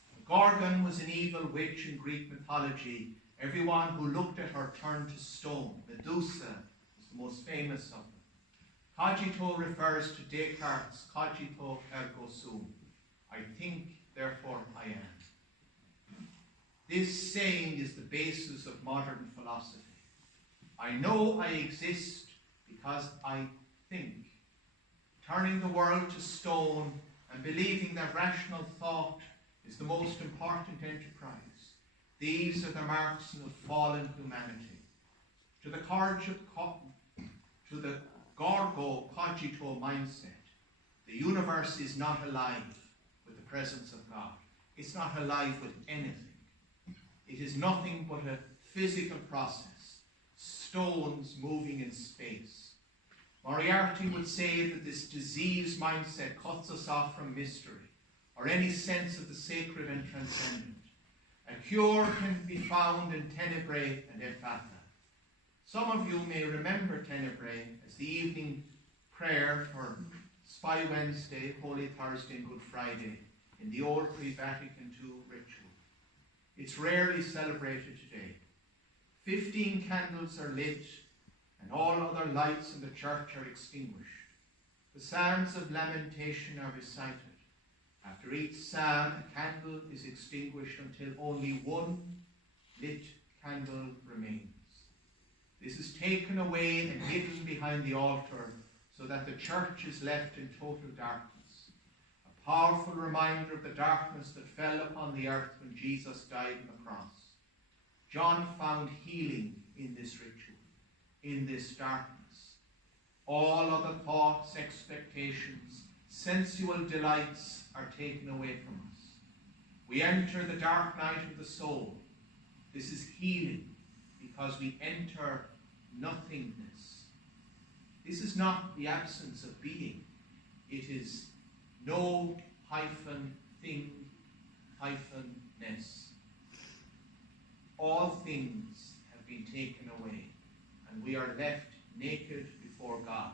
The Gorgon was an evil witch in Greek mythology. Everyone who looked at her turned to stone. Medusa was the most famous of them. Cogito refers to Descartes' cogito ergo sum. I think, therefore I am. This saying is the basis of modern philosophy. I know I exist because I think. Turning the world to stone and believing that rational thought is the most important enterprise. These are the marks of fallen humanity. To the gorgo cogito mindset, the universe is not alive with the presence of God. It's not alive with anything. It is nothing but a physical process, stones moving in space. Moriarty would say that this diseased mindset cuts us off from mystery, or any sense of the sacred and transcendent. A cure can be found in Tenebrae and Ephatha. Some of you may remember Tenebrae as the evening prayer for Spy Wednesday, Holy Thursday and Good Friday in the old pre-Vatican II ritual. It's rarely celebrated today. 15 candles are lit and all other lights in the church are extinguished. The Psalms of Lamentation are recited. After each psalm, a candle is extinguished until only one lit candle remains. This is taken away and hidden behind the altar so that the church is left in total darkness. A powerful reminder of the darkness that fell upon the earth when Jesus died on the cross. John found healing in this ritual, in this darkness. All other thoughts, expectations, sensual delights are taken away from us. We enter the dark night of the soul. This is healing because we enter nothingness. This is not the absence of being. It is no thing ness. All things have been taken away, and we are left naked before God.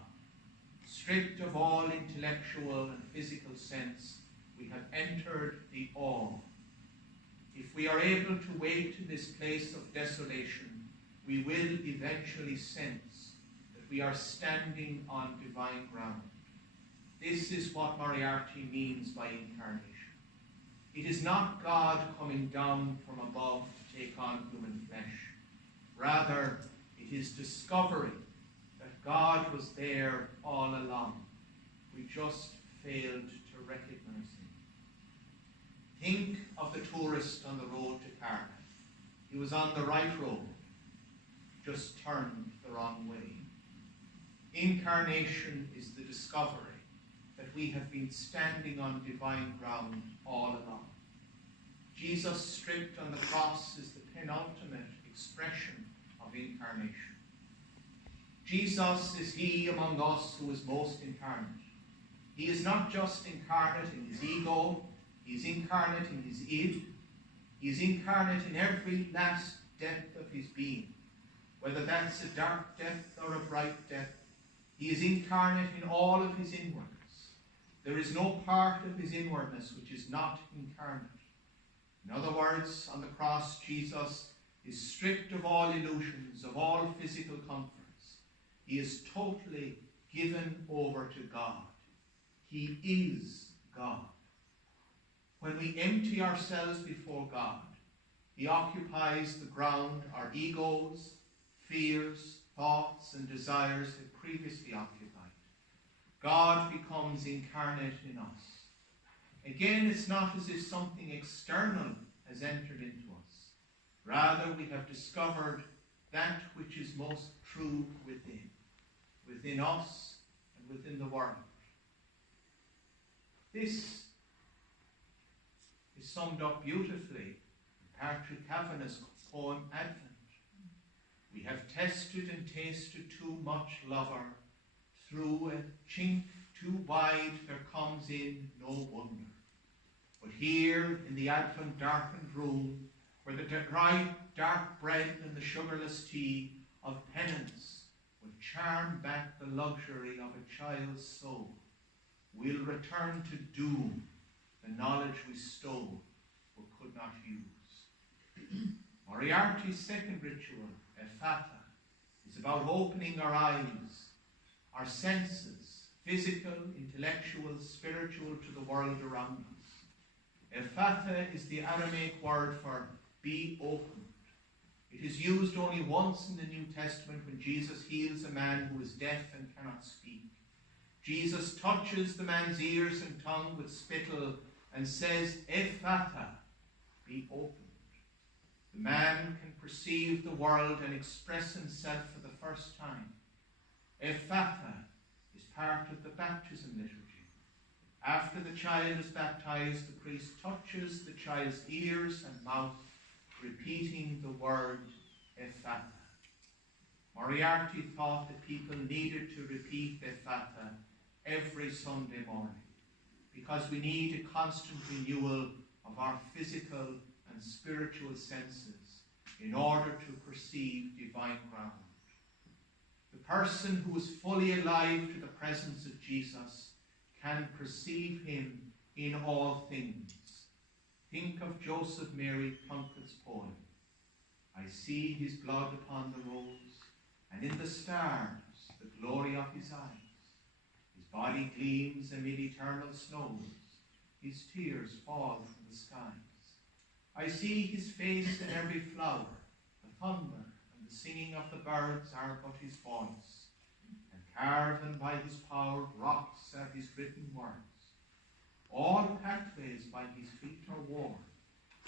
Stripped of all intellectual and physical sense, we have entered the all. If we are able to wait in this place of desolation, we will eventually sense that we are standing on divine ground. This is what Moriarty means by incarnation. It is not God coming down from above to take on human flesh. Rather, it is discovering that God was there all along. We just failed to recognize him. Think of the tourist on the road to Carmelite. He was on the right road, just turned the wrong way. Incarnation is the discovery that we have been standing on divine ground all along. Jesus stripped on the cross is the penultimate expression of incarnation. Jesus is he among us who is most incarnate. He is not just incarnate in his ego, he is incarnate in his id. He is incarnate in every last depth of his being, whether that's a dark depth or a bright depth. He is incarnate in all of his inwardness. There is no part of his inwardness which is not incarnate. In other words, on the cross, Jesus is stripped of all illusions, of all physical comforts. He is totally given over to God. He is God. When we empty ourselves before God, he occupies the ground our egos, fears, thoughts, and desires had previously occupied. God becomes incarnate in us. Again, it's not as if something external has entered into us. Rather, we have discovered that which is most true within us and within the world. This is summed up beautifully in Patrick Kavanagh's poem Advent. We have tested and tasted too much lover. Through a chink too wide there comes in no wonder. But here in the Advent darkened room, where the dry dark bread and the sugarless tea of penance will charm back the luxury of a child's soul, we'll return to doom the knowledge we stole but could not use. Moriarty's second ritual, Ephata, is about opening our eyes, our senses, physical, intellectual, spiritual, to the world around us. Ephata is the Aramaic word for be opened. It is used only once in the New Testament when Jesus heals a man who is deaf and cannot speak. Jesus touches the man's ears and tongue with spittle and says, Ephata, be opened. The man can perceive the world and express himself for the first time. Ephata is part of the baptism liturgy. After the child is baptized, the priest touches the child's ears and mouth, repeating the word Ephata. Moriarty thought that people needed to repeat Ephata every Sunday morning because we need a constant renewal of our physical and spiritual senses in order to perceive divine ground. The person who is fully alive to the presence of Jesus can perceive him in all things. Think of Joseph Mary Plunkett's poem. I see his blood upon the rose, and in the stars the glory of his eyes. His body gleams amid eternal snows. His tears fall from the skies. I see his face in every flower. The thunder and the singing of the birds are but his voice. And carven by his power, rocks are his written words. All pathways by his feet are worn.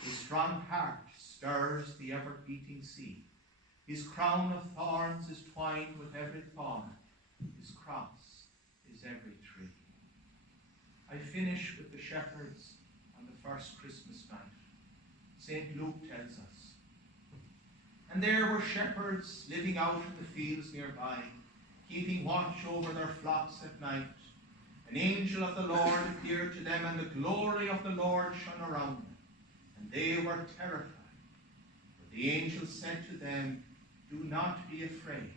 His strong heart stirs the ever-beating sea. His crown of thorns is twined with every thorn. His cross is every tree. I finish with the shepherds on the first Christmas night. St. Luke tells us. And there were shepherds living out in the fields nearby, keeping watch over their flocks at night. An angel of the Lord appeared to them, and the glory of the Lord shone around them, and they were terrified. But the angel said to them, do not be afraid.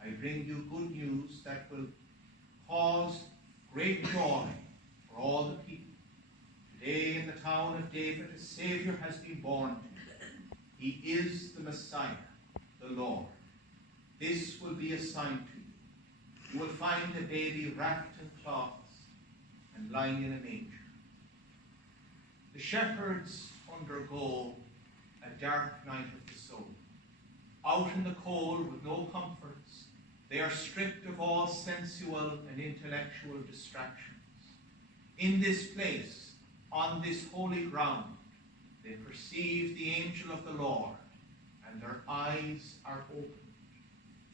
I bring you good news that will cause great joy for all the people. Today in the town of David a Saviour has been born to you. He is the Messiah, the Lord. This will be a sign to you. You will find a baby wrapped in cloths and lying in a manger. The shepherds undergo a dark night of the soul. Out in the cold with no comforts, they are stripped of all sensual and intellectual distractions. In this place, on this holy ground, they perceive the angel of the Lord, and their eyes are opened.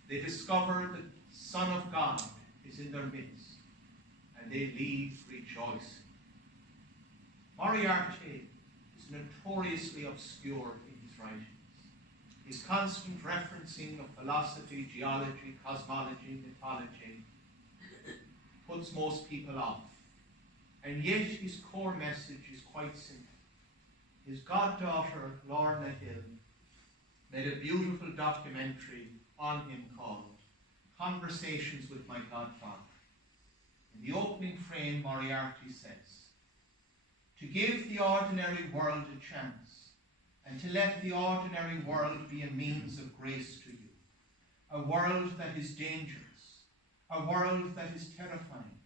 They discover the Son of God is in their midst, and they leave rejoicing. Moriarty is notoriously obscure in his writings. His constant referencing of philosophy, geology, cosmology, mythology puts most people off. And yet his core message is quite simple. His goddaughter, Lorna Hill, made a beautiful documentary on him called Conversations with My Godfather. In the opening frame, Moriarty says, "To give the ordinary world a chance, and to let the ordinary world be a means of grace to you, a world that is dangerous, a world that is terrifying,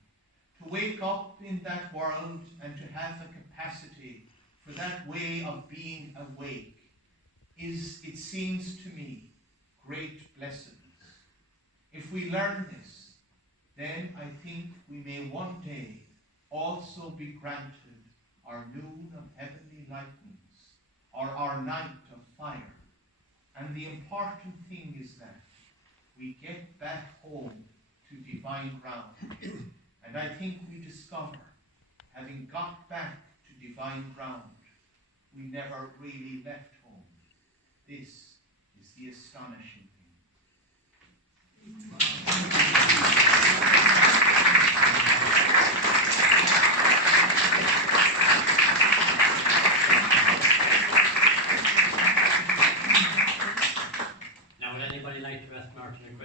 to wake up in that world and to have a capacity for that way of being awake is, it seems to me, great blessedness. If we learn this, then I think we may one day also be granted our noon of heavenly lightnings, or our night of fire. And the important thing is that we get back home to divine ground. And I think we discover, having got back to divine ground, we never really left home. This is the astonishing thing."